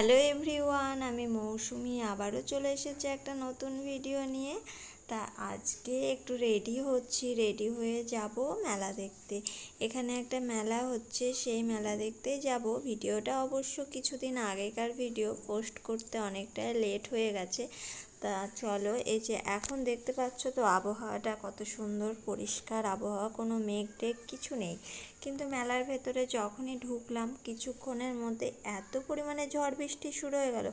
Hello everyone, আমি মৌসুমি আবারও চলে এসেছি একটা নতুন ভিডিও নিয়ে। তা আজকে একটু রেডি হচ্ছি রেডি হয়ে যাব মেলা দেখতে। এখানে একটা মেলা হচ্ছে, সেই মেলা দেখতে যাব। ভিডিওটা অবশ্য কিছুদিন আগেকার ভিডিও পোস্ট করতে অনেকটাই লেট হয়ে গেছে। তা চলো, এই যে এখন দেখতে পাচ্ছ তো আবহাওয়াটা কত সুন্দর, পরিষ্কার আবহাওয়া, কোনো মেঘ টেঘ কিছু নেই। কিন্তু মেলার ভেতরে যখনই ঢুকলাম, কিছুক্ষণের মধ্যে এত পরিমাণে ঝড় বৃষ্টি শুরু হয়ে গেল,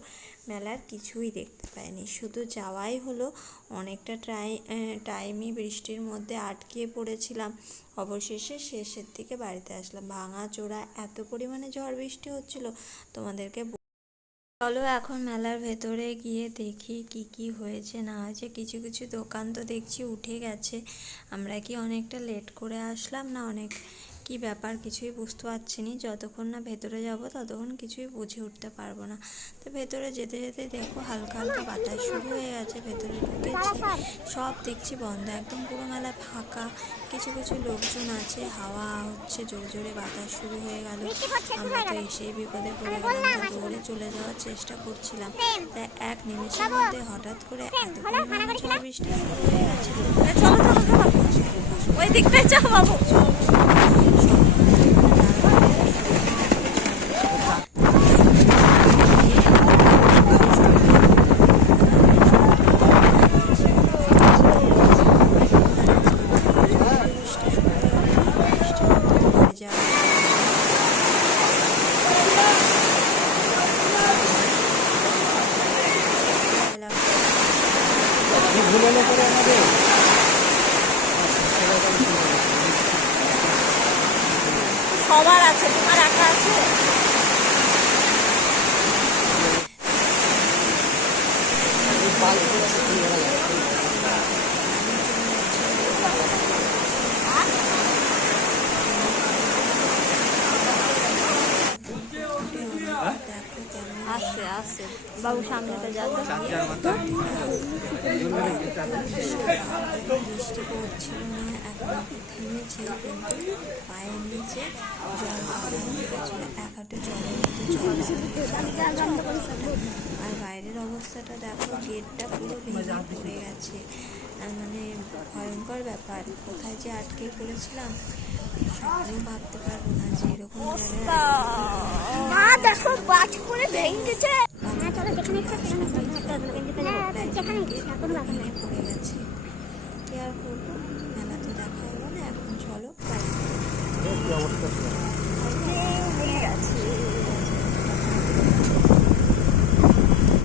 মেলার কিছুই দেখতে পাইনি। শুধু যাওয়াই হলো, অনেকটা ট্রাই টাইমই বৃষ্টির মধ্যে আটকে পড়েছিলাম। অবশেষে শেষের দিকে বাড়িতে আসলাম। ভাঙা চোরা এত পরিমাণে ঝড় বৃষ্টি হচ্ছিল, তোমাদেরকে চলো এখন মেলার ভেতরে গিয়ে দেখি কি কি হয়েছে, না হয়েছে। কিছু কিছু দোকান তো দেখছি উঠে গেছে। আমরা কি অনেকটা লেট করে আসলাম, না অনেক কি ব্যাপার কিছুই বুঝতে পারছি নি। যতক্ষণ না ভেতরে যাব ততক্ষণ কিছুই বুঝে উঠতে পারব না। তো ভেতরে যেতে যেতে দেখো হালকা হালকা বাতাস শুরু হয়ে গেছে, ভেতরে ঢুকেছি। সব দেখছি বন্ধ, একদম পুরো মেলা ফাঁকা। কিছু কিছু লোকজন আছে, হাওয়া হচ্ছে, জোরে জোরে বাতাস শুরু হয়ে গেল। আমরা তো এসেই বিপদে পড়ে গেলাম তো দৌড়ে চলে যাওয়ার চেষ্টা করছিলাম। তাই এক নিমেষের মধ্যে হঠাৎ করে বৃষ্টি শুরু হয়ে গেছে। ওই দিকটাই চা বাবু। সবার আছে তোমার একা আছে? আসছে আসছে বাবু সামনেটা যাবে বৃষ্টি না কিন্তু পায়ের নিচে এক আর বাইরের অবস্থাটা দেখো, গেটটা পুরো ভেঙে পড়ে গেছে। মানে ভয়ঙ্কর ব্যাপার, কোথায় যে আটকে পড়েছিলাম, স্বপ্নেও ভাবতে পারব না যে এরকম দেখো ভেঙে গেছে হ্যাঁ চলো যেখানে ইচ্ছা সেখানে হ্যাঁ যেখানে ইচ্ছা কোনো ব্যাপার না